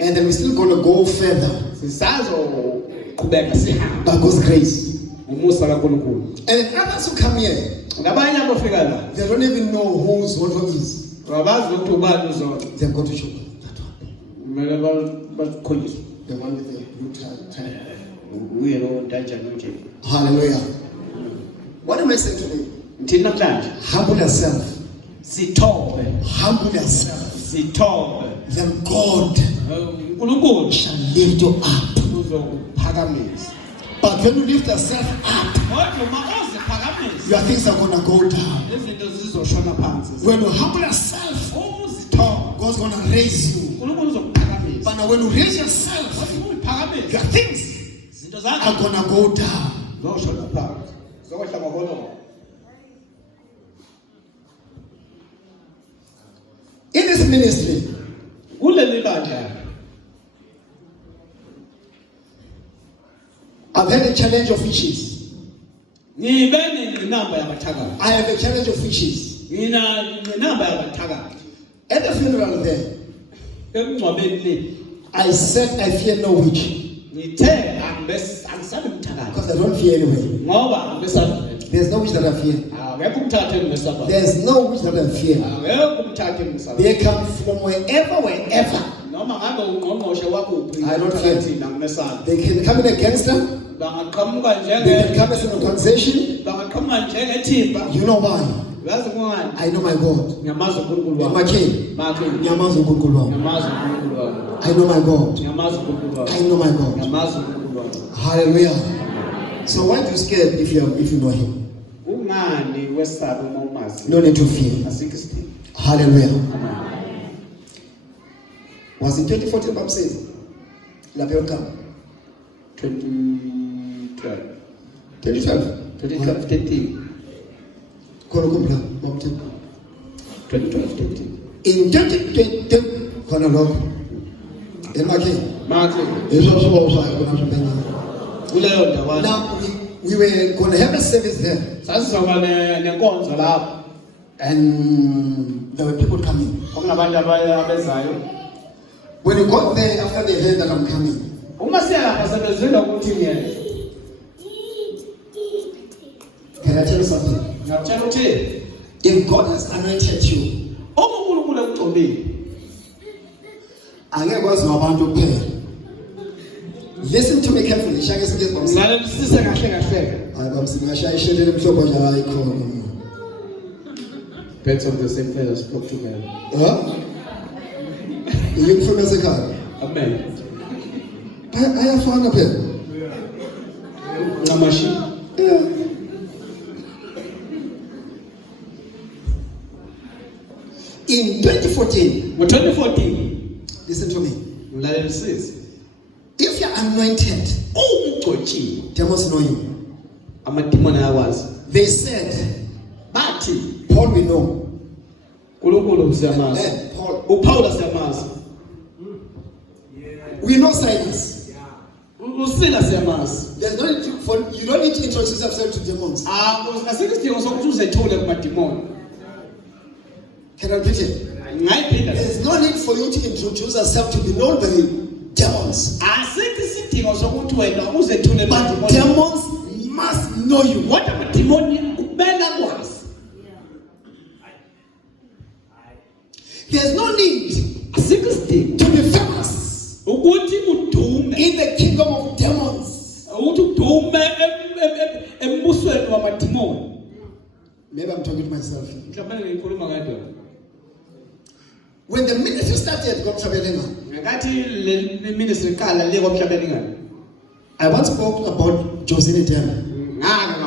And then we're still going to go further by God's grace. And then others who come here, they don't even know whose what is. They've got to show that one. The one with the blue tie. Hallelujah. What am I saying today? Humble yourself. Humble yourself. Then God shall lift you up. But when you lift yourself up, your things are going to go down. When you humble yourself, God's going to raise you. But now when you raise yourself, your things are going to go down. In this ministry, I've had a challenge of fishes. I have a challenge of fishes. At the funeral there, I said I fear no witch. Because I don't fear anyway. There's no witch that I fear. There's no witch that I fear. They come from wherever. I don't fear. They can come in against them. They can come as an organization. You know why? I know my God. My king. I know my God. I know my God. Hallelujah. So why are you scared if you know him? No need to fear. Hallelujah. Was it 2014 Bible says? 2012. 2012. In 2020, now we were going to have a service there, and there were people coming. When you got there, after they heard that I'm coming, can I tell you something? If God has anointed you, listen to me carefully. Depends on the same place that spoke to me. Amen. I have found a pen. Yeah. In 2014, listen to me. If you're anointed, demons know you. They said, Paul we know. Paul. We know Silas. There's no need for you don't need to introduce yourself to demons. Can I repeat it? There's no need for you to introduce yourself to be known by demons. But demons must know you. What a demon was. There's no need to be famous in the kingdom of demons. Maybe I'm talking to myself. When the ministry started, I once spoke about Josine Dam. I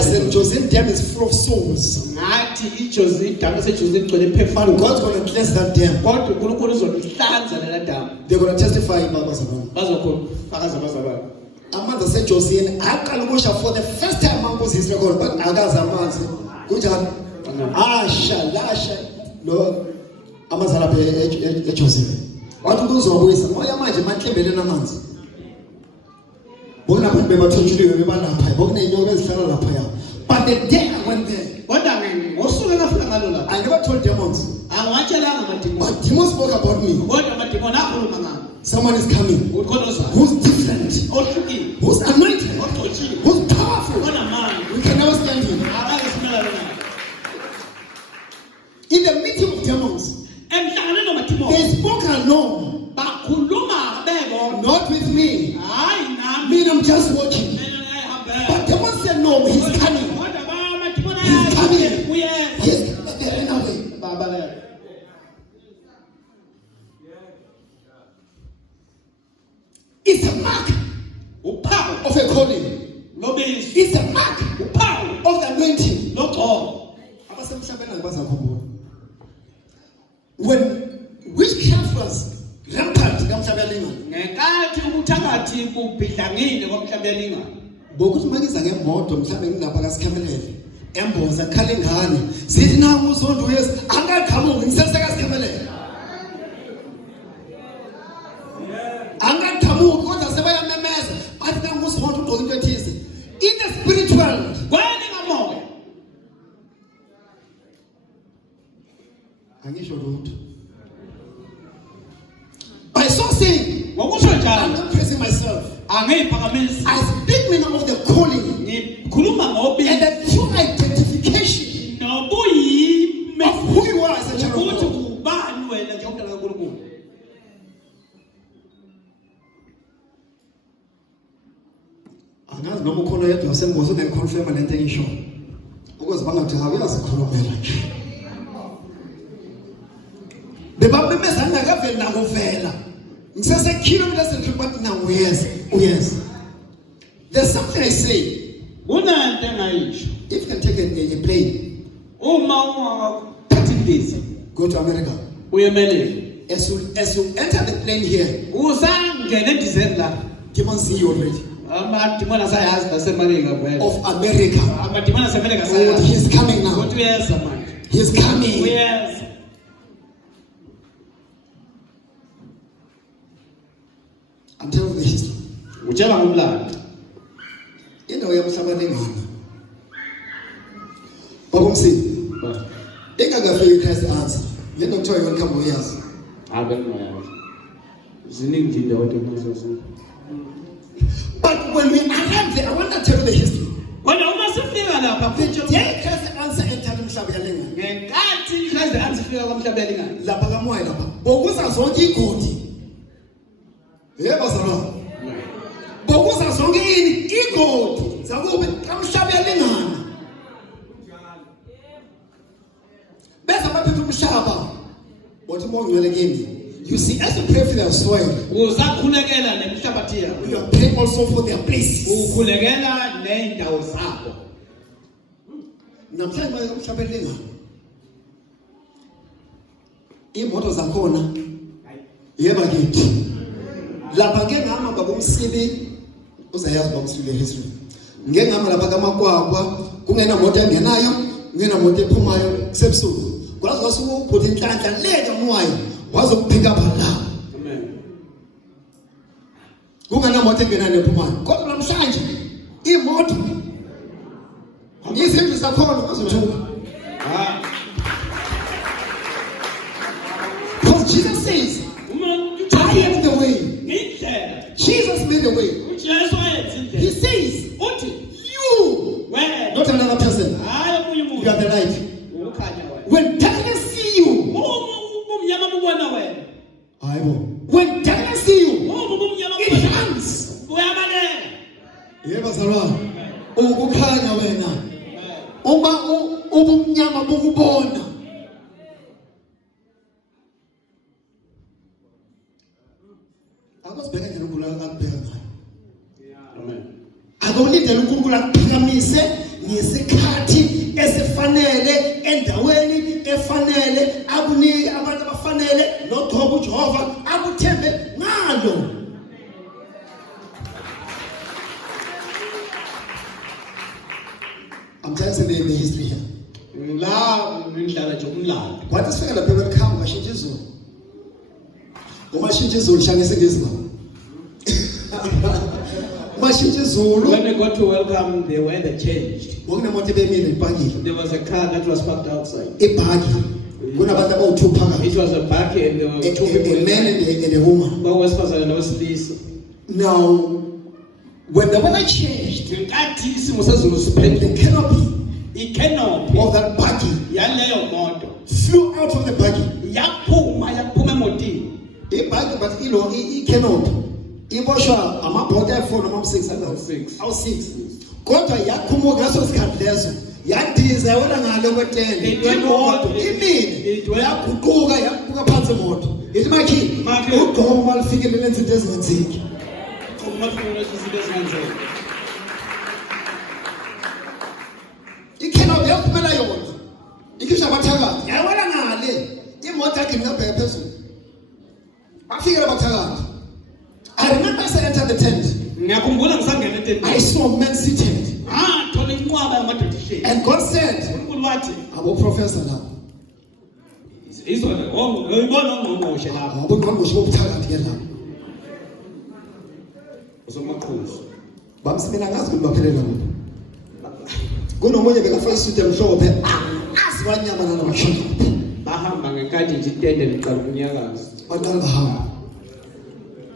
said Josine Dam is full of souls. God's going to cleanse that dam. They're going to testify in Baba Zaman. Amanda said Josine, for the first time Mambos is recorded, but others are good job. No. Amazala Josine. What goes always? Why am I Matlebele Namanzi? But the day I went there, I never told demons. But demons spoke about me. Someone is coming who's different, who's anointed, who's powerful. We can never stand him. In the meeting of demons, they spoke alone, not with me. Me, I'm just watching. But demons said, no, he's coming. He's coming. He's coming. It's a mark of a calling. It's a mark of the anointing. When witchcraft was rampant, bokuthi mangiza ngemoto mhlambe ngilapha kaSikhamelele emboza khale ngane sithi naku uSonto Yesu angaqhamuki ngiseseka kaSikhamelele angaqhamuki kodwa sebayamemeza bathi naku uSonto ugqoka into ethize in the spiritual kwani ngamoya angisho lutho by so saying I'm not praising myself. I speak me now of the calling and the true identification of who you are as a child of God. Angazi noma ukhona yedwa wasembozo neconfirm lento engisho because bangathi awuyazikhulumela nje bebabemeza ngakaveli nakuvela ngisase kilometers and kilometers now yes there's something I say if you can take a plane go to America as you enter the plane here demons see you already of America oh, he's coming now he's coming I'm telling the history. Indawo yamhlabane ngana. Babomsi. Engakafiki Christ answer. Lento kuthiwa yona khamba uyazi. Ziningi indawo emuzo. But when we arrive there, I want to tell you the history. Wena uma sifika lapha picture the Christ answer enter umhlaba yalengana. Ngenkathi Christ answer fika kumhlaba yalengana. Lapha kamoya lapha. Bokuza zonke igodi. Yebo sana. Bokuza zonke ini igodi zakube kamhlaba yalingana. Bese baphethe umhlaba. Wathi mongcwele kimi. You see, as you pray for their soil, uzakhulekela nemhlabathi yakho. You are praying also for their places. Ukhulekela nendawo zakho. Namhlanje manje umhlaba yalingana. Imoto zakhona. Yeba kithi. Lapha ke ngama babomsibi uzayazi babomsibi history ngeke ngama lapha kaMakwakwa kungena moto engenayo ngena moto ephumayo kusebusuku kwazi wasuku ubhuti inhlanhla leka moyo wazokuphika phala amen kungena moto engenayo ephumayo kodwa namhlanje imoto izindlu zakhona bazothuka because Jesus says I am the way. Jesus made a way. He says, you, not another person. You are the light. When darkness see you, when darkness see you, it runs. Ukukhanya wena. Ubumnyama bukubona. Akulindele uNkulunkulu akuphikamise ngesikhathi esifanele endaweni efanele akunike abantu abafanele nodhoba uJehova akuthembe ngalo. I'm telling you the history here. La ngidlala nje umlando. Wathi sifika lapha ekhaya ngashintsha izulu. Uma shintsha izulu shangise ngizima. When they got to welcome, the weather changed. There was a car that was parked outside. It was a buggy and there were two people. A man and a woman. Now, when the weather changed, the canopy of that buggy flew out of the buggy. A buggy, but canopy. Ibosha amabhoda phone number 6 awu 6 kodwa yakhumuka ngaso sikhathi leso yadiza wona ngale kwetende imoto imini yaguquka yabuka phansi imoto ithi makhini ugqoma malifike lenze izinto ezingenzeki ikhona yaphumela yona ikisha abathakathi yawela ngale imoto yakhe ngabheka phezulu bafikela abathakathi. I remember as I entered the tent, I saw men seated. And God said, I will professor now.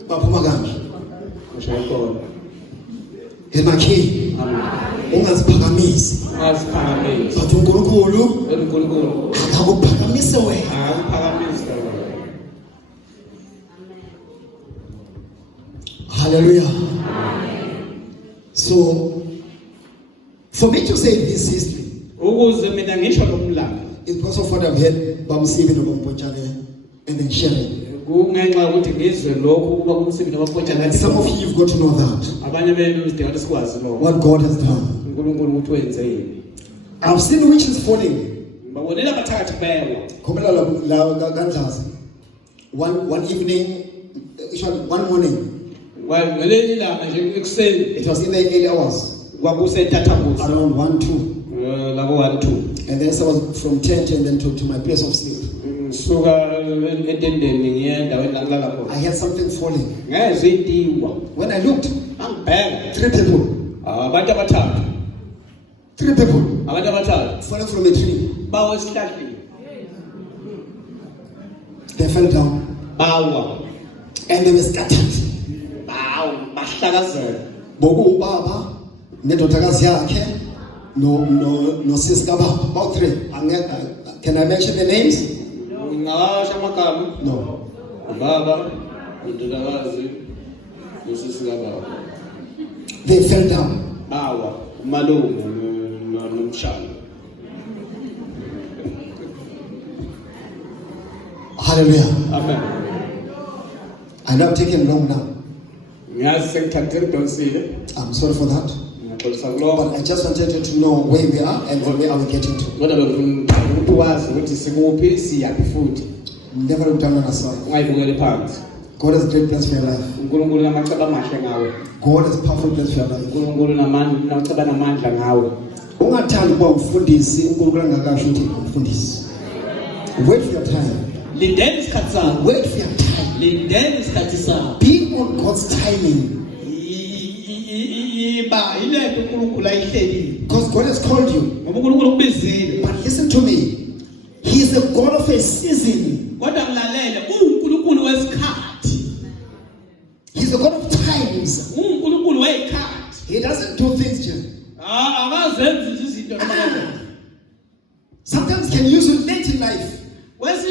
Baphuma kanje ushayikona emakhi ungaziphakamisi but uNkulunkulu akakuphakamise wena hallelujah. So for me to say this history ukuze mina ngisho lo mlando it's because of what I've heard bamsibi noBampontshane and then sharing. Some of you've got to know that what God has done. I've seen witches falling. One evening, one morning, it was in the early hours, around 1-2, and then I was from tent and then to my place of sleep. I had something falling. When I looked, 3 people. 3 people falling from a tree. They fell down. And they were scattered. Bogu Baba, Nedotagazi yake, no sister Baba. About 3. Can I mention the names? No. They fell down. Hallelujah. Amen. I know I've taken long now. I'm sorry for that. But I just wanted you to know where we are and where are we getting to. Never return on us. God has great plans for your life. God has powerful plans for your life. Ungathandi kuba umfundisi uNkulunkulu angakasho ukuthi umfundisi. Wait for your time. Wait for your time. Be on God's timing. Because God has called you. But listen to me. He is the God of a season. He's the God of times. He doesn't do things just. Sometimes can use you late in life. Late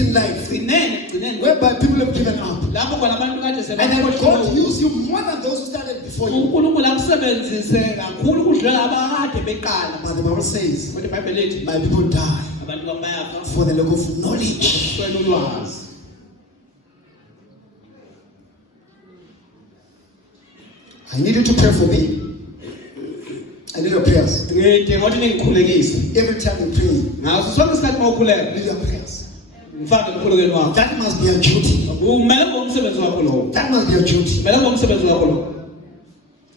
in life. Whereby people have given up. And then God use you more than those who started before you. But the Bible says, my people die for the lack of knowledge. I need you to pray for me. I need your prayers. Every time you pray, need your prayers. That must be a duty. That must be a duty.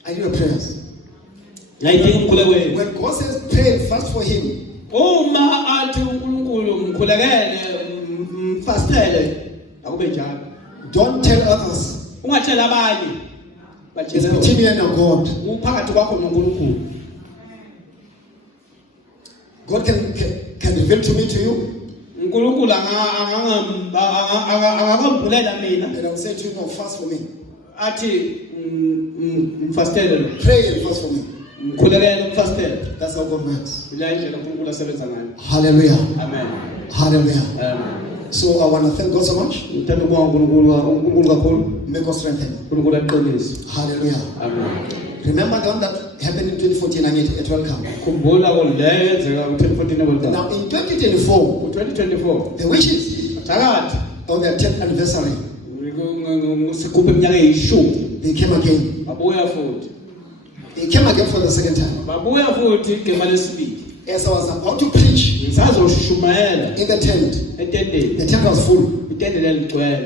I need your prayers. When God says pray, fast for Him. Don't tell others. It's between you and your God. God can reveal to me to you. And I will say to you, no, fast for me. Pray and fast for me. That's how God works. Hallelujah. Amen. Hallelujah. Amen. So I want to thank God so much. May God strengthen. Hallelujah. Amen. Remember the one that happened in 2014 and it welcome. Now in 2024, the witches on their 10th anniversary, they came again. They came again for the second time. As I was about to preach in the tent was full.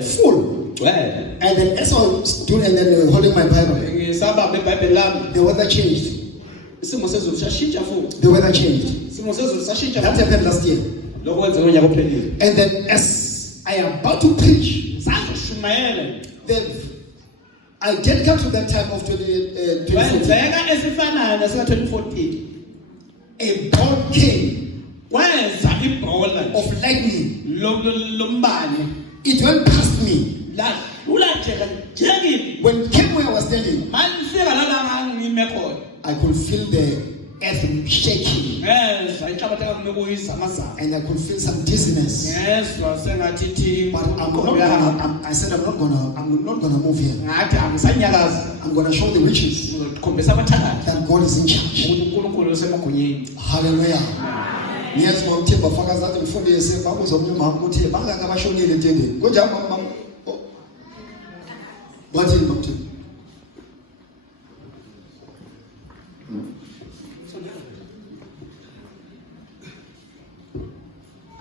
Full. And then as I was doing and then holding my Bible, the weather changed. The weather changed. That happened last year. And then as I am about to preach, then I did come to that time of 2014. A ball came of lightning. It went past me. When it came where I was standing, I could feel the earth shaking. And I could feel some dizziness. But I said I'm not gonna move here. I'm gonna show the witches that God is in charge. Hallelujah. Yes, mom tip of focus that before they say Bibles of new mom put here. Banga never show me the thing. Go job, mom. What is mom tip?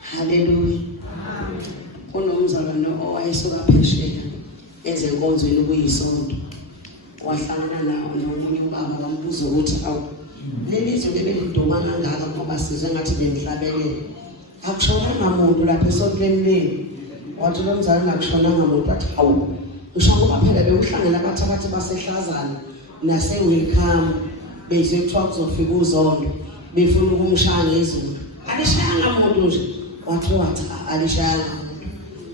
Hallelujah. Unomzalwane owayesuka phesheya ezenkonzweni ukuyisonto wahlangana nawo nomunye ubaba wambuza ukuthi awu leli zwe lebeliduma kangaka ngoba sizwe ngathi benhlabelele akushonanga muntu lapha esontweni leni wathi lo mzalwane akushonanga muntu wathi awu usho ngoba phela bekuhlangana abathi basehlazana nase welcome beze kuthiwa kuzofika uzondo befuna ukumshaya ngezulu alishayanga muntu nje wathi alishayanga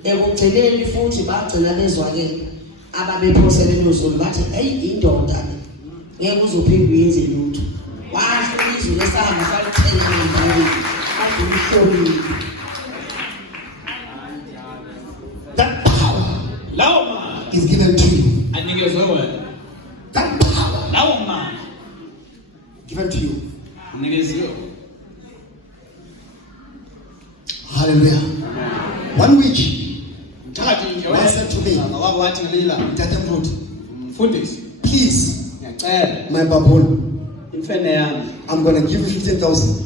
ekugcineni futhi bagcina bezwakela ababephosele nozulu bathi hey indoda ngeke uzophinde uyenze lutho washo izwi lesihamba salithela ngempela aduhloni. That power is given to you. That power given to you. Hallelujah. One witch said to me, please, my baboon, I'm going to give you 15,000.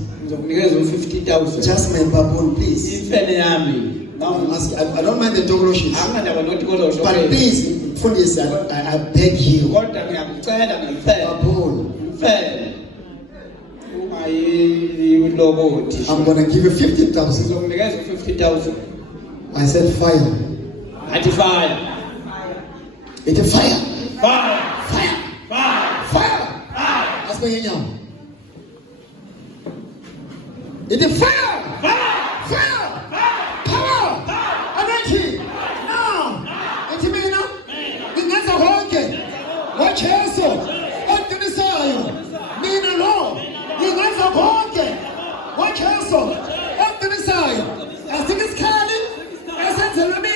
Just my baboon, please. I don't mind the Togoloshes. But please, I beg you. Baboon. I'm going to give you 50,000. I said fire. It's fire. It's a fire. Fire. Fire. Fire. Fire. That's what you know. It's a fire. Fire. Fire. Power. Energy. Now. It's me now. It's a honke. Watch yourself. What do you say? Mean alone. It's a honke. Watch yourself. What do you say? I think it's candy. I said to me.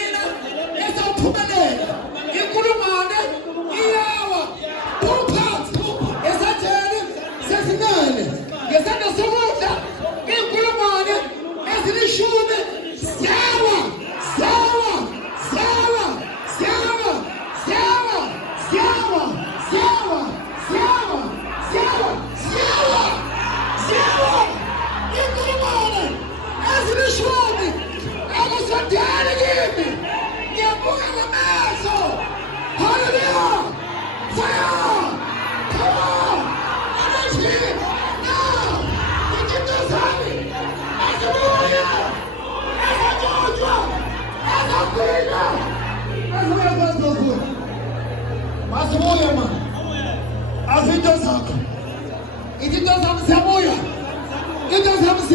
It doesn't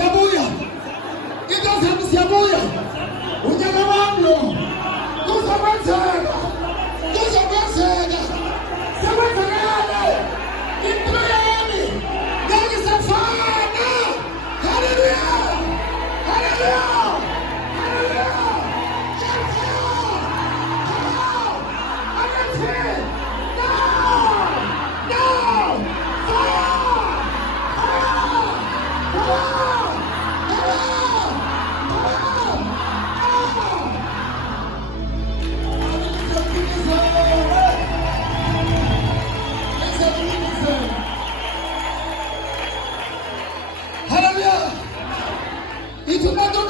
It's about